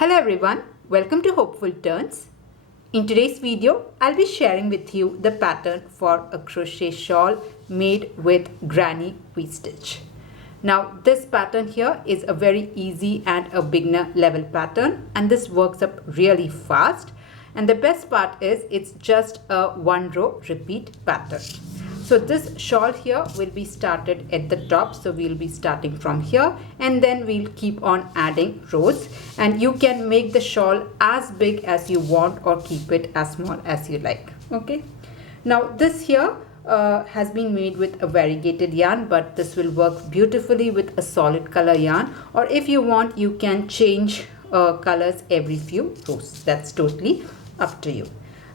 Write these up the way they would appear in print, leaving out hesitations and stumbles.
Hello everyone, welcome to Hopeful Turns. In today's video, I'll be sharing with you the pattern for a crochet shawl made with granny V-stitch. Now this pattern here is a very easy and a beginner level pattern, and this works up really fast. And the best part is it's just a one row repeat pattern. So this shawl here will be started at the top. So we'll be starting from here and then we'll keep on adding rows, and you can make the shawl as big as you want or keep it as small as you like. Okay. Now this here has been made with a variegated yarn, but this will work beautifully with a solid color yarn, or if you want you can change colors every few rows. That's totally up to you.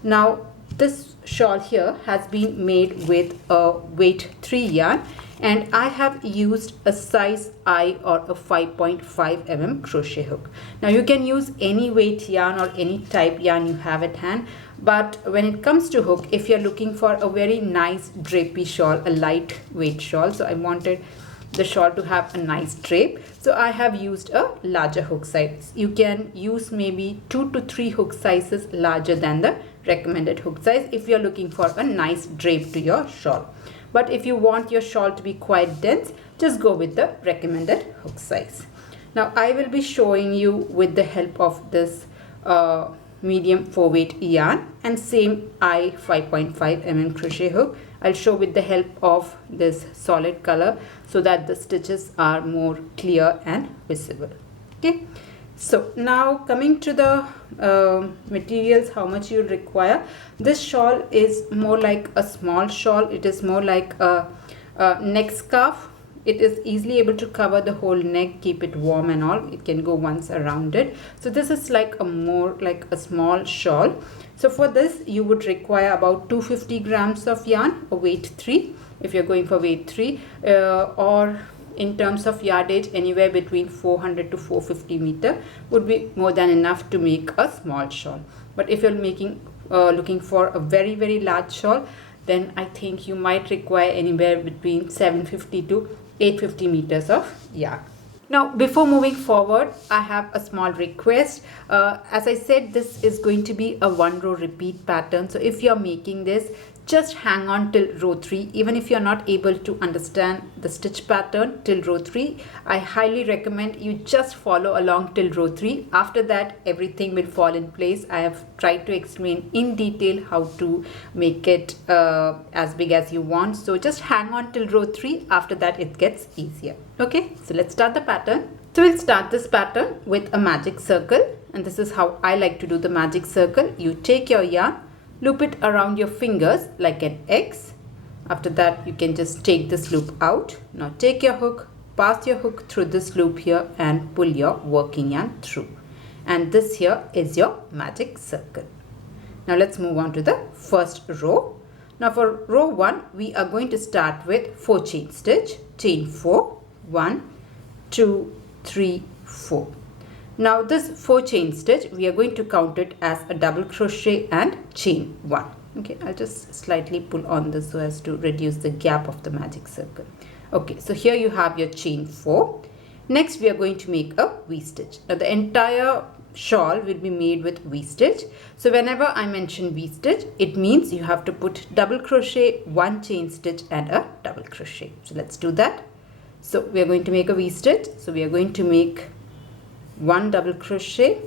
Now this shawl here has been made with a weight 3 yarn, and I have used a size I or a 5.5 mm crochet hook. Now you can use any weight yarn or any type yarn you have at hand, but when it comes to hook, if you're looking for a very nice drapey shawl, a lightweight shawl, so I wanted the shawl to have a nice drape, so I have used a larger hook size. You can use maybe 2 to 3 hook sizes larger than the recommended hook size if you're looking for a nice drape to your shawl. But if you want your shawl to be quite dense, just go with the recommended hook size. Now I will be showing you with the help of this medium 4 weight yarn and same I 5.5 mm crochet hook. I'll show with the help of this solid color so that the stitches are more clear and visible. Okay, so now coming to the materials, how much you require. This shawl is more like a small shawl. It is more like a neck scarf. It is easily able to cover the whole neck, keep it warm and all. It can go once around it. So this is like a more like a small shawl. So for this you would require about 250 grams of yarn, a weight 3 if you're going for weight 3, or in terms of yardage anywhere between 400 to 450 meter would be more than enough to make a small shawl. But if you're making looking for a very large shawl, then I think you might require anywhere between 750 to 850 meters of yarn. Now before moving forward, I have a small request. As I said, this is going to be a one row repeat pattern. So if you're making this, just hang on till row 3. Even if you're not able to understand the stitch pattern till row 3, I highly recommend you just follow along till row 3. After that, everything will fall in place. I have tried to explain in detail how to make it as big as you want. So just hang on till row 3. After that, it gets easier. Okay, so let's start the pattern. So we'll start this pattern with a magic circle, and this is how I like to do the magic circle. You take your yarn, loop it around your fingers like an X. After that, you can just take this loop out. Now take your hook, pass your hook through this loop here and pull your working yarn through. And this here is your magic circle. Now let's move on to the first row. Now for row 1, we are going to start with 4 chain stitch, chain 4, 1, 2, 3, 4. Now this 4 chain stitch, we are going to count it as a double crochet and chain 1. Okay, I'll just slightly pull on this so as to reduce the gap of the magic circle. Okay, so here you have your chain 4. Next we are going to make a V-stitch. Now the entire shawl will be made with V-stitch. So whenever I mention V-stitch, it means you have to put double crochet, 1 chain stitch and a double crochet. So let's do that. So we are going to make a V-stitch. So we are going to make 1 double crochet,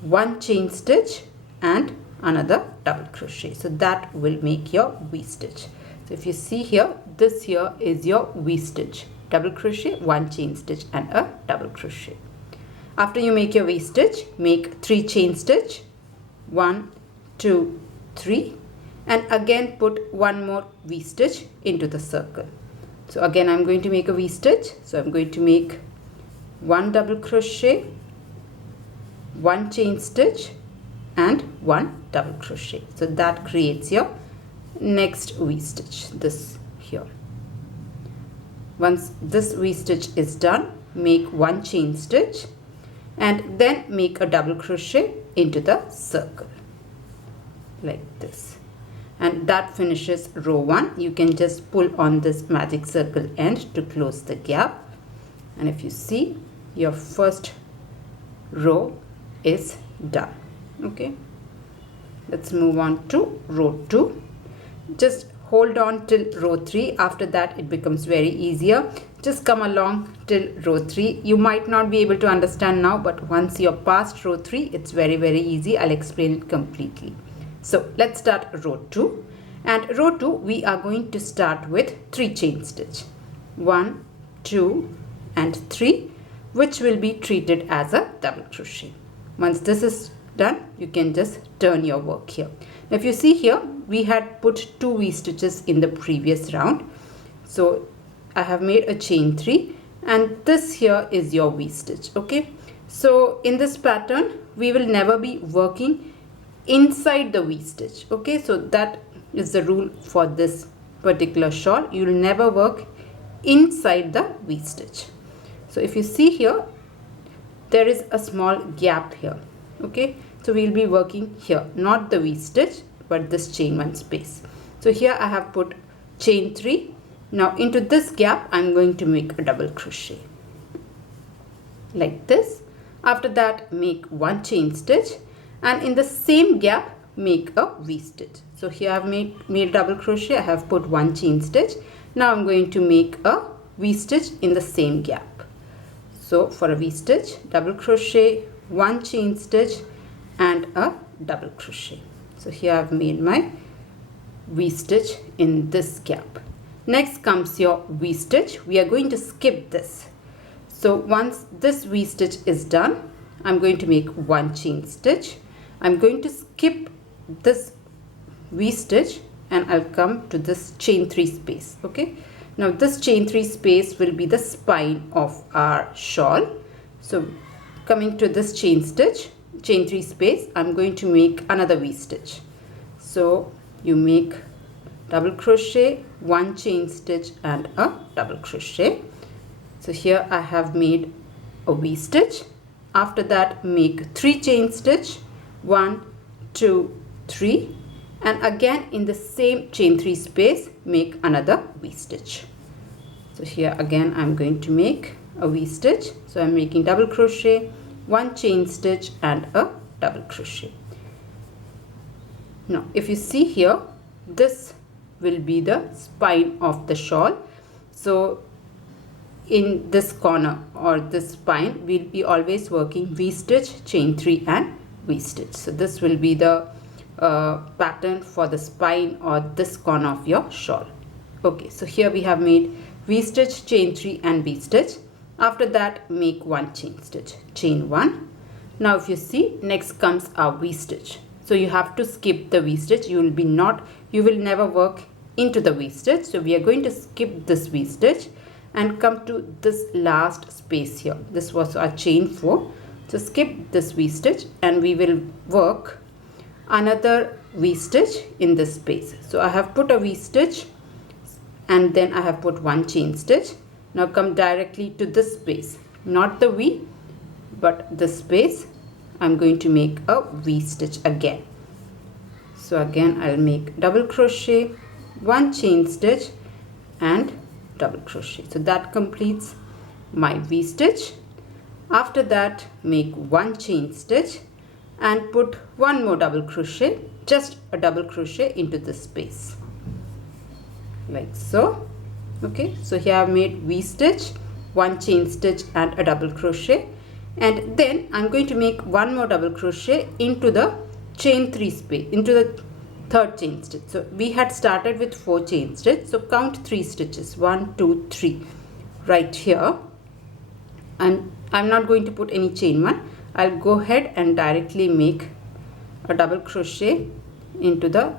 1 chain stitch and another double crochet. So that will make your V-stitch. So if you see here, this here is your V-stitch. Double crochet, 1 chain stitch and a double crochet. After you make your V-stitch, make 3 chain stitch, 1, 2, 3, and again put 1 more V-stitch into the circle. So again I'm going to make a V-stitch. So I'm going to make 1 double crochet, 1 chain stitch and 1 double crochet. So that creates your next V-stitch, this here. Once this V-stitch is done, make 1 chain stitch and then make a double crochet into the circle like this, and that finishes row 1. You can just pull on this magic circle end to close the gap, and if you see, your first row is done. Okay, let's move on to row 2. Just hold on till row 3. After that it becomes very easier. Just come along till row 3. You might not be able to understand now, but once you're past row 3, it's very easy. I'll explain it completely. So let's start row 2. And row 2, we are going to start with 3 chain stitch. 1, 2 and 3, which will be treated as a double crochet. Once this is done, you can just turn your work here. Now, if you see here, we had put 2 V-stitches in the previous round. So I have made a chain 3 and this here is your V-stitch. Okay, so in this pattern, we will never be working inside the V-stitch. Okay, so that is the rule for this particular shawl. You will never work inside the V-stitch. So if you see here, there is a small gap here. Okay, so we will be working here, not the V-stitch, but this chain 1 space. So here I have put chain 3. Now into this gap I'm going to make a double crochet like this. After that, make 1 chain stitch, and in the same gap make a V-stitch. So here I have made double crochet. I have put 1 chain stitch. Now I'm going to make a V-stitch in the same gap. So for a V-stitch, double crochet, 1 chain stitch and a double crochet. So here I've made my V-stitch in this gap. Next comes your V-stitch. We are going to skip this. So once this V-stitch is done, I'm going to make 1 chain stitch. I'm going to skip this V-stitch and I'll come to this chain 3 space. Okay, now this chain 3 space will be the spine of our shawl. So coming to this chain 3 space, I'm going to make another V-stitch. So you make double crochet, 1 chain stitch and a double crochet. So here I have made a V-stitch. After that, make 3 chain stitch, 1, 2, 3, and again in the same chain 3 space make another V-stitch. So here again I'm going to make a V-stitch. So I'm making double crochet, 1 chain stitch and a double crochet. Now if you see here, this will be the spine of the shawl. So in this corner or this spine, we'll be always working V-stitch, chain 3 and V-stitch. So this will be the pattern for the spine or this corner of your shawl. Okay, so here we have made V-stitch, chain 3 and V-stitch. After that, make 1 chain stitch, chain 1. Now if you see, next comes our V-stitch. So you have to skip the V-stitch. You will never work into the V-stitch. So we are going to skip this V-stitch and come to this last space here. This was our chain 4. So skip this V-stitch and we will work another V-stitch in this space. So I have put a V-stitch and then I have put 1 chain stitch. Now come directly to this space, not the V but this space. I'm going to make a V-stitch again. So again I'll make double crochet, 1 chain stitch and double crochet. So that completes my V-stitch. After that, make 1 chain stitch and put 1 more double crochet, just a double crochet into this space like so. Okay, so here I've made V-stitch, 1 chain stitch and a double crochet, and then I'm going to make 1 more double crochet into the chain 3 space, into the 3rd chain stitch. So we had started with 4 chain stitch, so count 3 stitches, 1, 2, 3 right here. And I'm not going to put any chain 1. I'll go ahead and directly make a double crochet into the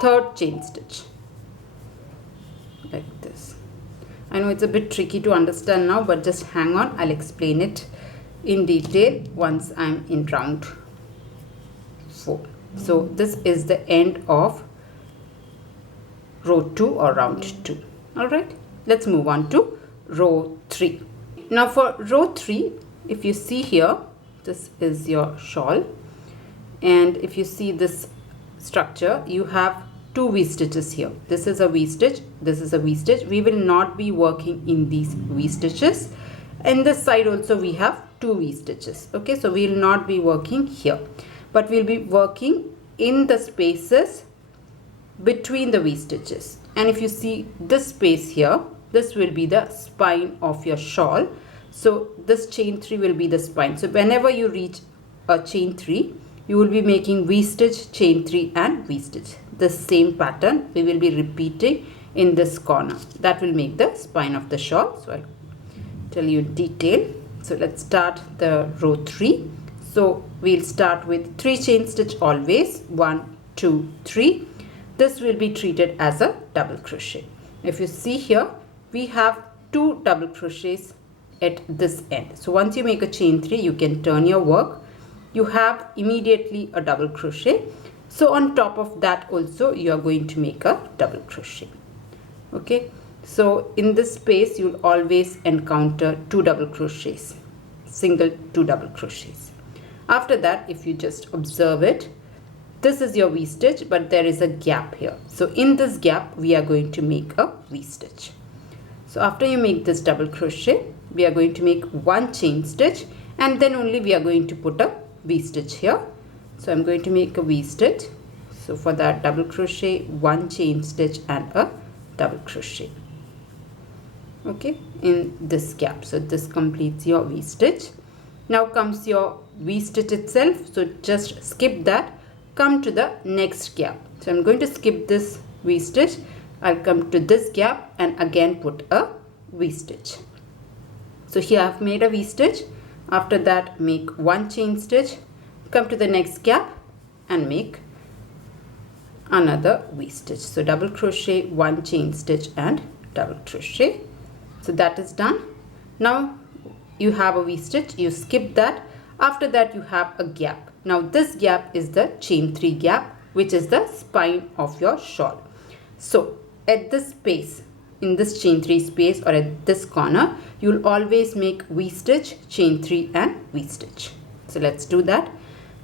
3rd chain stitch like this. I know it's a bit tricky to understand now, but just hang on, I'll explain it in detail once I'm in round 4. So this is the end of row 2 or round 2. Alright, let's move on to row 3. Now for row 3, if you see here, this is your shawl, and if you see this structure, you have 2 V-stitches here. This is a V-stitch, this is a V-stitch. We will not be working in these V-stitches. In this side also we have 2 V stitches. Okay, so we will not be working here, but we'll be working in the spaces between the V stitches. And if you see this space here, this will be the spine of your shawl. So this chain 3 will be the spine. So whenever you reach a chain 3, you will be making V stitch, chain 3 and V stitch. The same pattern we will be repeating in this corner. That will make the spine of the shawl. So I'll tell you in detail. So let's start the row 3. So we'll start with 3 chain stitch always. 1, 2, 3. This will be treated as a double crochet. If you see here, we have 2 double crochets at this end. So once you make a chain 3, you can turn your work. You have immediately a double crochet. So on top of that also you are going to make a double crochet. Okay, so in this space you'll always encounter 2 double crochets, single 2 double crochets. After that, if you just observe it, this is your V stitch, but there is a gap here. So in this gap we are going to make a V stitch. So after you make this double crochet, we are going to make 1 chain stitch, and then only we are going to put a V stitch here. So I'm going to make a V stitch. So for that, double crochet, 1 chain stitch and a double crochet. Okay, in this gap. So this completes your V stitch. Now comes your V stitch itself. So just skip that. Come to the next gap. So I'm going to skip this V stitch. I'll come to this gap and again put a V stitch. So here I've made a V stitch. After that, make 1 chain stitch, come to the next gap and make another V stitch. So double crochet, 1 chain stitch and double crochet. So that is done. Now you have a V stitch, you skip that. After that you have a gap. Now this gap is the chain 3 gap, which is the spine of your shawl. So at this space, in this chain 3 space or at this corner, you will always make V stitch, chain 3 and V stitch. So let's do that.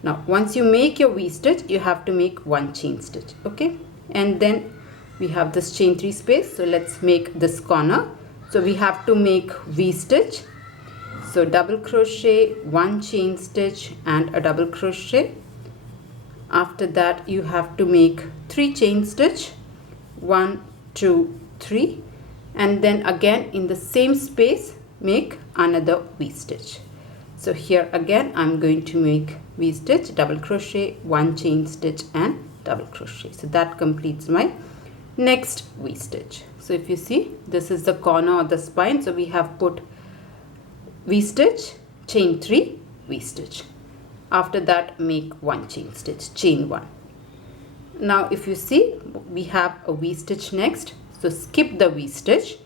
Now once you make your V stitch, you have to make 1 chain stitch. Okay, and then we have this chain 3 space. So let's make this corner. So we have to make V stitch. So double crochet, 1 chain stitch and a double crochet. After that you have to make 3 chain stitch, 1, 2, 3, and then again in the same space make another V stitch. So here again I'm going to make V stitch, double crochet, 1 chain stitch and double crochet. So that completes my next V stitch. So if you see, this is the corner of the spine. So we have put V stitch, chain 3, V stitch. After that make 1 chain stitch, chain 1. Now if you see, we have a V stitch next. So skip the V stitch,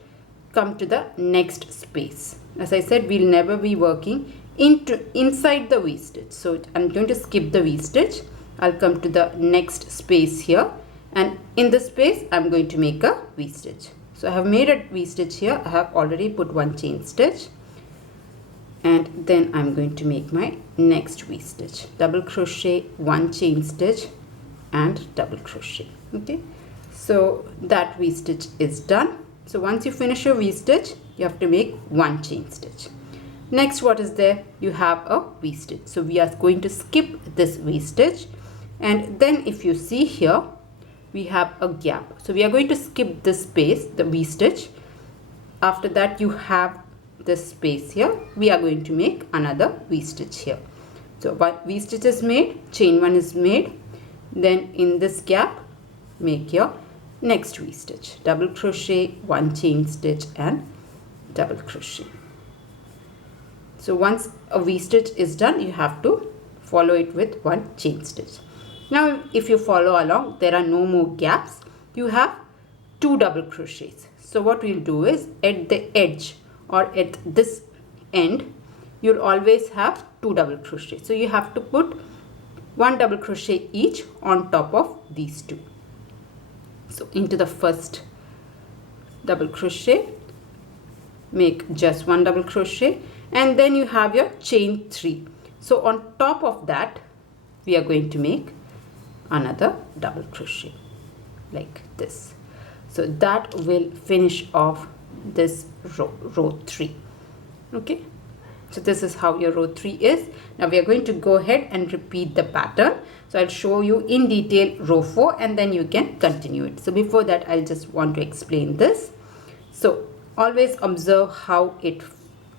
come to the next space. As I said, we'll never be working inside the V stitch. So I'm going to skip the V stitch. I'll come to the next space here, and in this space I'm going to make a V stitch. So I have made a V stitch here. I have already put 1 chain stitch, and then I'm going to make my next V stitch, double crochet, 1 chain stitch and double crochet. Okay, so that V stitch is done. So once you finish your V stitch, you have to make 1 chain stitch. Next, what is there? You have a V stitch. So we are going to skip this V stitch, and then if you see here, we have a gap. So we are going to skip this space, the V stitch. After that you have this space here. We are going to make another V stitch here. So one V stitch is made, chain 1 is made. Then in this gap make your next V stitch, double crochet, 1 chain stitch and double crochet. So once a V stitch is done, you have to follow it with 1 chain stitch. Now if you follow along, there are no more gaps. You have 2 double crochets. So what we'll do is, at the edge or at this end, you'll always have 2 double crochets. So you have to put 1 double crochet each on top of these 2. So into the first double crochet, make just 1 double crochet, and then you have your chain 3. So on top of that we are going to make another double crochet like this. So that will finish off this row 3. Okay, So this is how your row 3 is. Now we are going to go ahead and repeat the pattern. So I'll show you in detail row 4 and then you can continue it. So before that, I'll just want to explain this. So always observe how it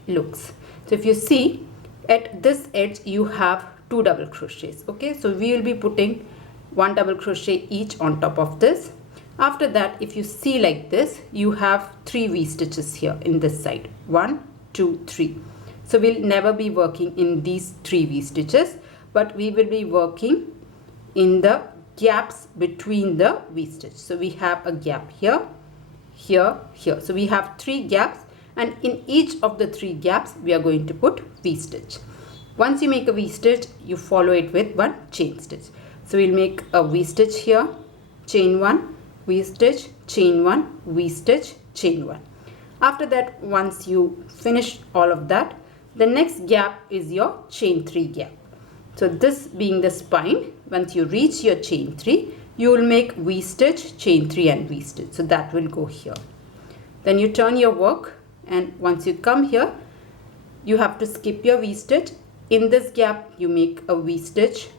looks. So if you see at this edge, you have 2 double crochets. Okay, so we will be putting 1 double crochet each on top of this. After that, if you see like this, you have 3 V stitches here in this side. 1, 2, 3. So we'll never be working in these 3 V stitches, but we will be working in the gaps between the V stitch. So we have a gap here, here, here. So we have 3 gaps, and in each of the 3 gaps, we are going to put V stitch. Once you make a V stitch, you follow it with 1 chain stitch. So we'll make a V stitch here, chain 1, V stitch, chain 1, V stitch, chain 1. After that, once you finish all of that, the next gap is your chain 3 gap. So this being the spine, once you reach your chain 3, you will make V stitch, chain 3 and V stitch. So that will go here. Then you turn your work, and once you come here, you have to skip your V stitch. In this gap, you make a V stitch.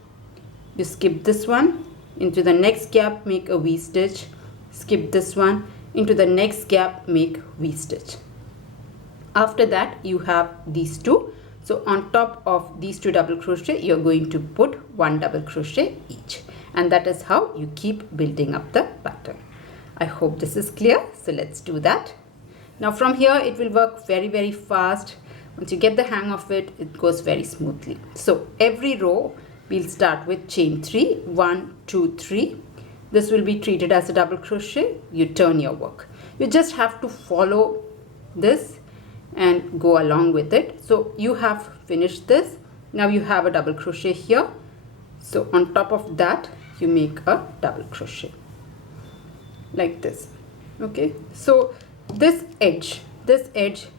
You skip this one. Into the next gap, make a V stitch. Skip this one. Into the next gap, make V stitch. After that, you have these 2. So on top of these 2 double crochet, you're going to put 1 double crochet each. And that is how you keep building up the pattern. I hope this is clear. So let's do that. Now from here, it will work very, very fast. Once you get the hang of it, it goes very smoothly. So every row, we'll start with chain 3, 1, 2, 3. This will be treated as a double crochet. You turn your work. You just have to follow this and go along with it. So you have finished this. Now you have a double crochet here. So on top of that, you make a double crochet like this. Okay, so this edge,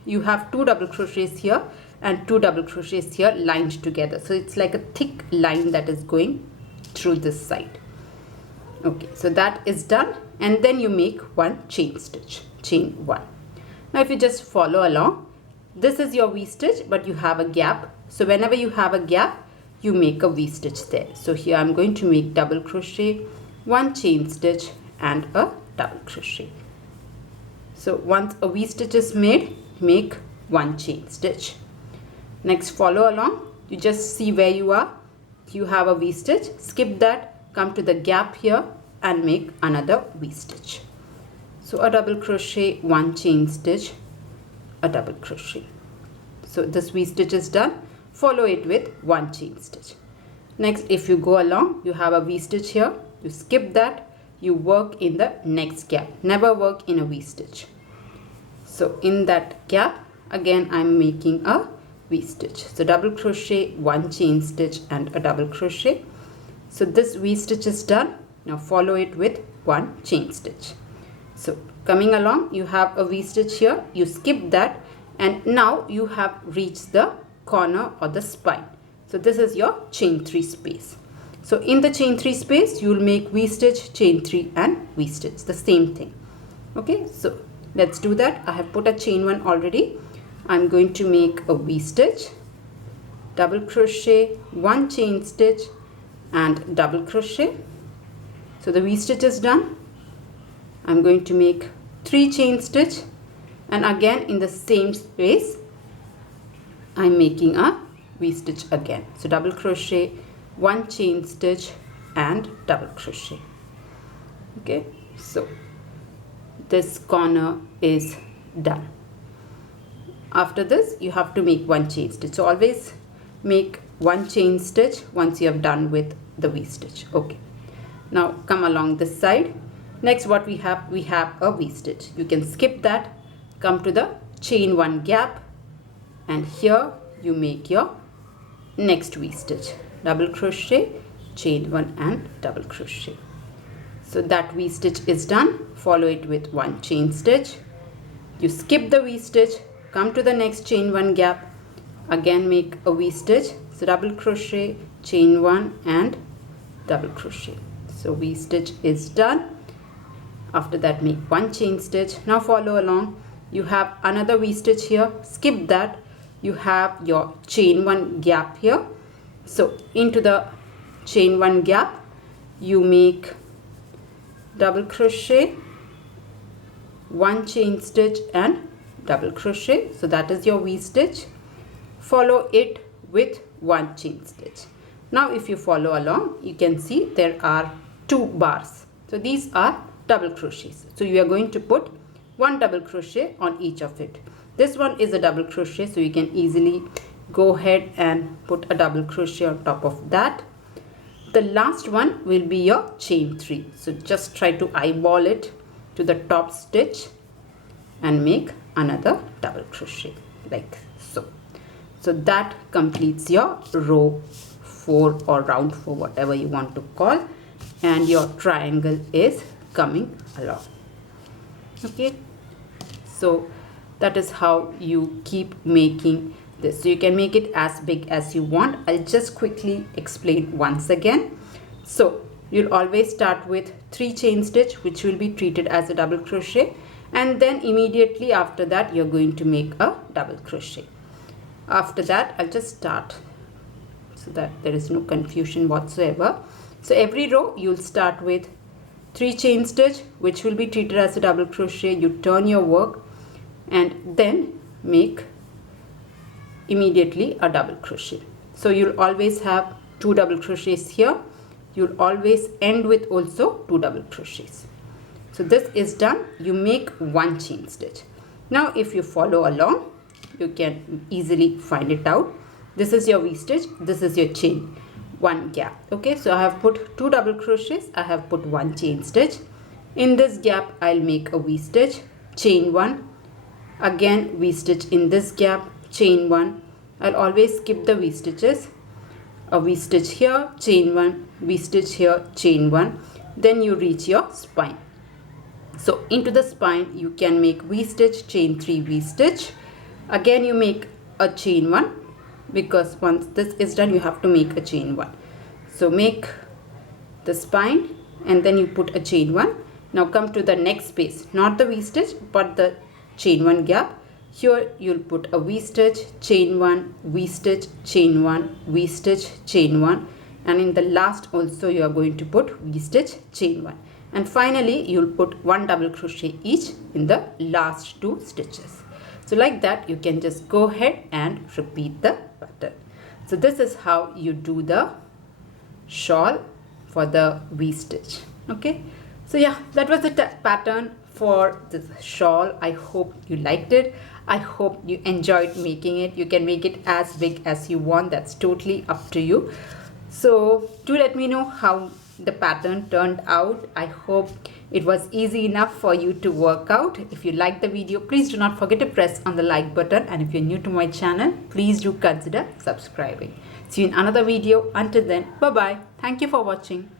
you have 2 double crochets here and 2 double crochets here lined together. So it's like a thick line that is going through this side. Okay, so that is done, and then you make 1 chain stitch, chain 1. Now if you just follow along, this is your V stitch, but you have a gap. So whenever you have a gap, you make a V stitch there. So here I'm going to make double crochet, 1 chain stitch and a double crochet. So once a V stitch is made, make 1 chain stitch. Next, follow along. You just see where you are. You have a V stitch, skip that, come to the gap here and make another V stitch. So a double crochet, 1 chain stitch, a double crochet. So this V stitch is done. Follow it with 1 chain stitch. Next, if you go along, you have a V stitch here. You skip that. You work in the next gap. Never work in a V stitch. So in that gap, again I'm making a V stitch. So double crochet, 1 chain stitch and a double crochet. So this V stitch is done. Now follow it with 1 chain stitch. So coming along, you have a V stitch here. You skip that, and now you have reached the corner or the spine. So this is your chain 3 space. So in the chain 3 space, you will make V stitch, chain 3 and V stitch, the same thing. Okay, so let's do that. I have put a chain 1 already. I'm going to make a V stitch, double crochet, 1 chain stitch and double crochet. So the V stitch is done. I'm going to make 3 chain stitch, and again in the same space I'm making a V stitch again. So double crochet, 1 chain stitch and double crochet. Okay, so this corner is done. After this, you have to make 1 chain stitch. So always make 1 chain stitch once you have done with the V stitch. Okay, now come along this side. Next, what we have a V stitch. You can skip that, come to the chain 1 gap, and here you make your next V stitch. Double crochet, chain 1 and double crochet. So that V stitch is done. Follow it with 1 chain stitch. You skip the V stitch, come to the next chain 1 gap, again make a V stitch. So double crochet, chain 1 and double crochet. So V stitch is done. After that, make 1 chain stitch. Now follow along. You have another V stitch here. Skip that. you have your chain 1 gap here. So into the chain 1 gap you make double crochet, 1 chain stitch and double crochet. So that is your V-stitch. Follow it with 1 chain stitch. Now if you follow along, you can see there are 2 bars. So these are double crochets. So you are going to put 1 double crochet on each of it. This one is a double crochet, so you can easily go ahead and put a double crochet on top of that. The last one will be your chain 3. So just try to eyeball it to the top stitch and make another double crochet like so. So that completes your row 4 or round 4, whatever you want to call, and your triangle is coming along. Okay, so that is how you keep making this. So you can make it as big as you want. I'll just quickly explain once again. So you'll always start with 3 chain stitch, which will be treated as a double crochet, and then immediately after that you're going to make a double crochet. After that I'll just start so that there is no confusion whatsoever. So every row you'll start with 3 chain stitch, which will be treated as a double crochet. You turn your work and then make immediately a double crochet. So you'll always have 2 double crochets here. You'll always end with also 2 double crochets. So this is done. You make 1 chain stitch. Now if you follow along, you can easily find it out. This is your V-stitch, this is your chain 1 gap. Okay, so I have put 2 double crochets, I have put 1 chain stitch. In this gap I'll make a V-stitch, chain 1, again V-stitch in this gap, chain 1. I'll always skip the V-stitches. A V-stitch here, chain 1, V-stitch here, chain 1. Then you reach your spine. So into the spine you can make V-stitch, chain 3, V-stitch. Again you make a chain 1, because once this is done you have to make a chain 1. So make the spine and then you put a chain 1. Now come to the next space, not the V-stitch but the chain 1 gap. Here you'll put a V-stitch, chain 1, V-stitch, chain 1, V-stitch, chain 1, and in the last also you are going to put V-stitch, chain 1, and finally you'll put 1 double crochet each in the last 2 stitches. So like that you can just go ahead and repeat the pattern. So this is how you do the shawl for the V-stitch. Okay, so yeah, that was the pattern for this shawl. I hope you liked it. I hope you enjoyed making it. You can make it as big as you want. That's totally up to you. So do let me know how the pattern turned out. I hope it was easy enough for you to work out. If you liked the video, please do not forget to press on the like button, and if you're new to my channel, please do consider subscribing. See you in another video. Until then, bye bye. Thank you for watching.